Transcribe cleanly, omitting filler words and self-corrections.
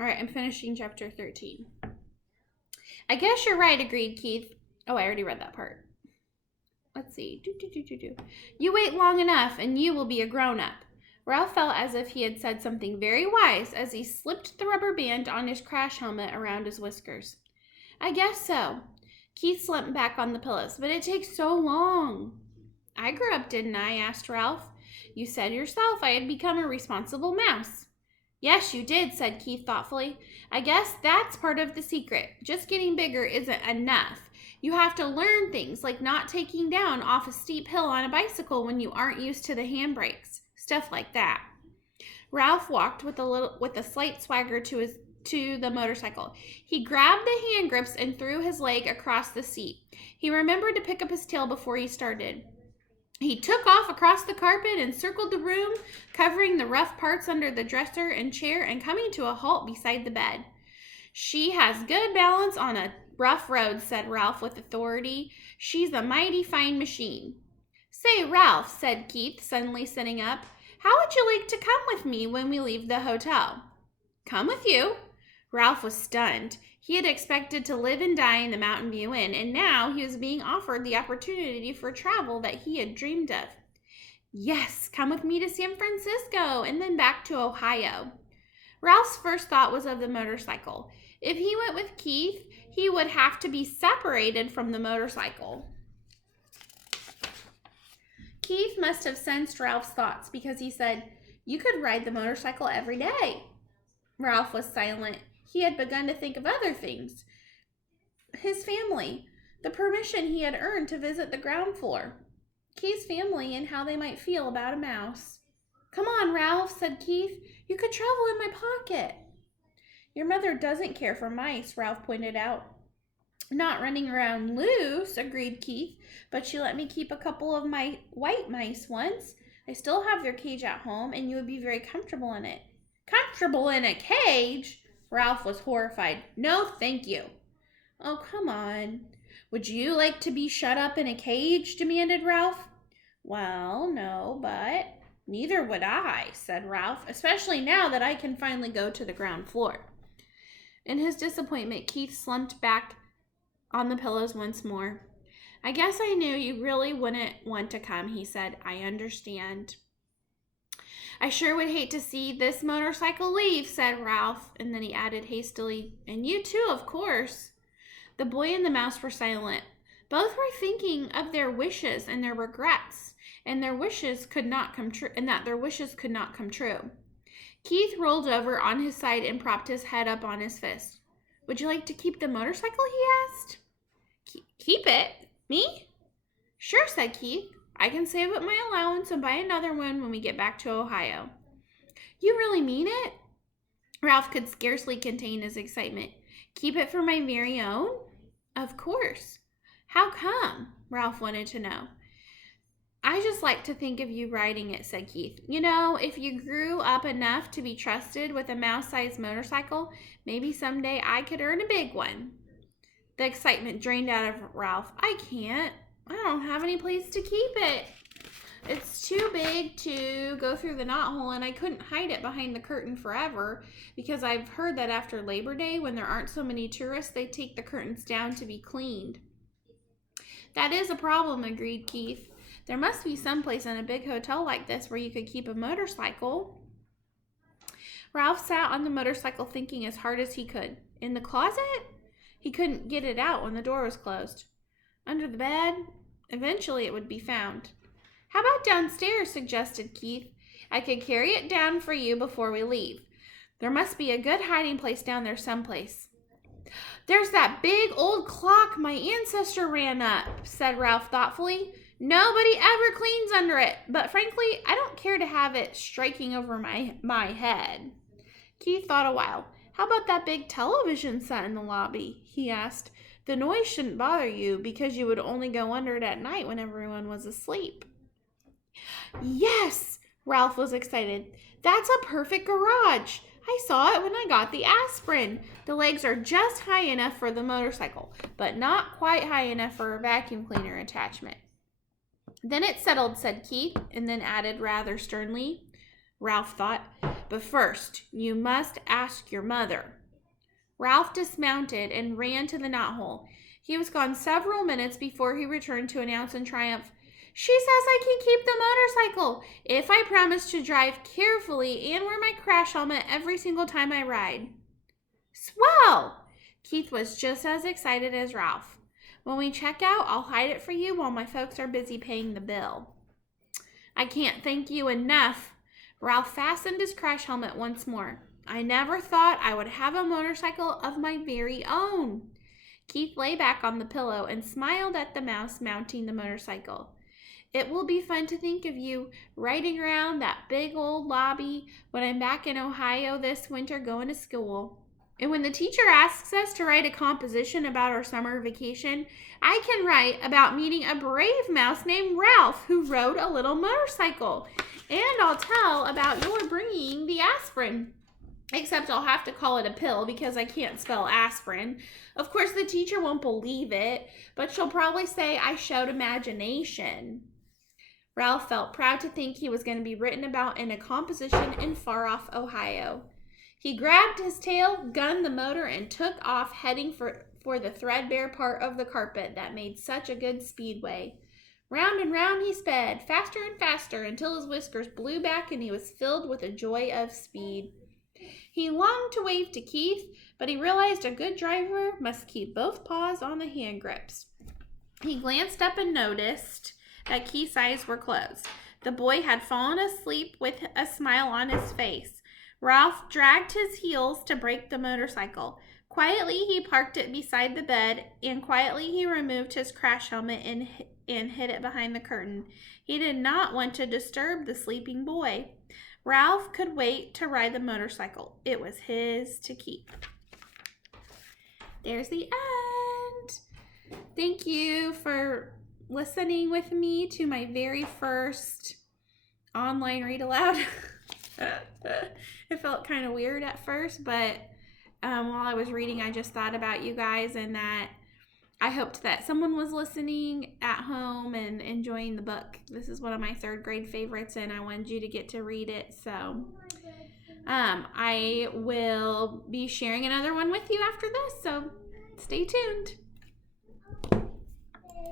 All right, I'm finishing chapter 13. I guess you're right, agreed Keith. Oh, I already read that part. Let's see. You wait long enough and you will be a grown-up. Ralph felt as if he had said something very wise as he slipped the rubber band on his crash helmet around his whiskers. I guess so. Keith slumped back on the pillows. But it takes so long. I grew up, didn't I? Asked Ralph. You said yourself I had become a responsible mouse. Yes, you did, said Keith thoughtfully. I guess that's part of the secret. Just getting bigger isn't enough. You have to learn things like not taking down off a steep hill on a bicycle when you aren't used to the handbrakes. Stuff like that. Ralph walked with a slight swagger to the motorcycle. He grabbed the hand grips and threw his leg across the seat. He remembered to pick up his tail before he started. He took off across the carpet and circled the room, covering the rough parts under the dresser and chair and coming to a halt beside the bed. She has good balance on a rough road, said Ralph with authority. She's a mighty fine machine. Say, Ralph, said Keith, suddenly sitting up, how would you like to come with me when we leave the hotel? Come with you? Ralph was stunned. He had expected to live and die in the Mountain View Inn, and now he was being offered the opportunity for travel that he had dreamed of. Yes, come with me to San Francisco and then back to Ohio. Ralph's first thought was of the motorcycle. If he went with Keith, he would have to be separated from the motorcycle. Keith must have sensed Ralph's thoughts because he said, You could ride the motorcycle every day. Ralph was silent. He had begun to think of other things. His family, the permission he had earned to visit the ground floor, Keith's family and how they might feel about a mouse. Come on, Ralph, said Keith. You could travel in my pocket. Your mother doesn't care for mice, Ralph pointed out. Not running around loose, agreed Keith, but she let me keep a couple of my white mice once. I still have their cage at home, and you would be very comfortable in it. Comfortable in a cage? Ralph was horrified. No, thank you. Oh, come on. Would you like to be shut up in a cage? Demanded Ralph. Well, no, but neither would I, said Ralph, especially now that I can finally go to the ground floor. In his disappointment, Keith slumped back on the pillows once more. I guess I knew you really wouldn't want to come, he said. I understand. I sure would hate to see this motorcycle leave, said Ralph, and then he added hastily, and you too, of course. The boy and the mouse were silent. Both were thinking of their wishes and their regrets, and their wishes could not come true, and that their wishes could not come true. Keith rolled over on his side and propped his head up on his fist. Would you like to keep the motorcycle? He asked. Keep it? Me? Sure, said Keith. I can save up my allowance and buy another one when we get back to Ohio. You really mean it? Ralph could scarcely contain his excitement. Keep it for my very own? Of course. How come? Ralph wanted to know. I just like to think of you riding it, said Keith. You know, if you grew up enough to be trusted with a mouse-sized motorcycle, maybe someday I could earn a big one. The excitement drained out of Ralph. I can't. I don't have any place to keep it. It's too big to go through the knothole, and I couldn't hide it behind the curtain forever because I've heard that after Labor Day, when there aren't so many tourists, they take the curtains down to be cleaned. That is a problem, agreed Keith. There must be some place in a big hotel like this where you could keep a motorcycle. Ralph sat on the motorcycle thinking as hard as he could. In the closet? He couldn't get it out when the door was closed. Under the bed? Eventually it would be found. How about downstairs, suggested Keith. I could carry it down for you before we leave. There must be a good hiding place down there someplace. There's that big old clock my ancestor ran up, said Ralph thoughtfully. Nobody ever cleans under it, but frankly, I don't care to have it striking over my head. Keith thought a while. How about that big television set in the lobby? He asked. The noise shouldn't bother you because you would only go under it at night when everyone was asleep. Yes, Ralph was excited. That's a perfect garage. I saw it when I got the aspirin. The legs are just high enough for the motorcycle, but not quite high enough for a vacuum cleaner attachment. Then it's settled, said Keith, and then added rather sternly, Ralph thought. But first, you must ask your mother. Ralph dismounted and ran to the knothole. He was gone several minutes before he returned to announce in triumph, "She says I can keep the motorcycle if I promise to drive carefully and wear my crash helmet every single time I ride." Swell! Keith was just as excited as Ralph. "When we check out, I'll hide it for you while my folks are busy paying the bill." "I can't thank you enough." Ralph fastened his crash helmet once more. "I never thought I would have a motorcycle of my very own." Keith lay back on the pillow and smiled at the mouse mounting the motorcycle. "It will be fun to think of you riding around that big old lobby when I'm back in Ohio this winter going to school. And when the teacher asks us to write a composition about our summer vacation, I can write about meeting a brave mouse named Ralph who rode a little motorcycle. And I'll tell about your bringing the aspirin. Except I'll have to call it a pill because I can't spell aspirin. Of course, the teacher won't believe it, but she'll probably say I showed imagination." Ralph felt proud to think he was going to be written about in a composition in far-off Ohio. He grabbed his tail, gunned the motor, and took off, heading for the threadbare part of the carpet that made such a good speedway. Round and round he sped, faster and faster, until his whiskers blew back and he was filled with a joy of speed. He longed to wave to Keith, but he realized a good driver must keep both paws on the hand grips. He glanced up and noticed that Keith's eyes were closed. The boy had fallen asleep with a smile on his face. Ralph dragged his heels to brake the motorcycle. Quietly, he parked it beside the bed, and quietly he removed his crash helmet and hid it behind the curtain. He did not want to disturb the sleeping boy. Ralph could wait to ride the motorcycle. It was his to keep. There's the end. Thank you for listening with me to my very first online read aloud. It felt kind of weird at first, but while I was reading, I just thought about you guys and that I hoped that someone was listening at home and enjoying the book. This is one of my third grade favorites, and I wanted you to get to read it. So I will be sharing another one with you after this, so stay tuned.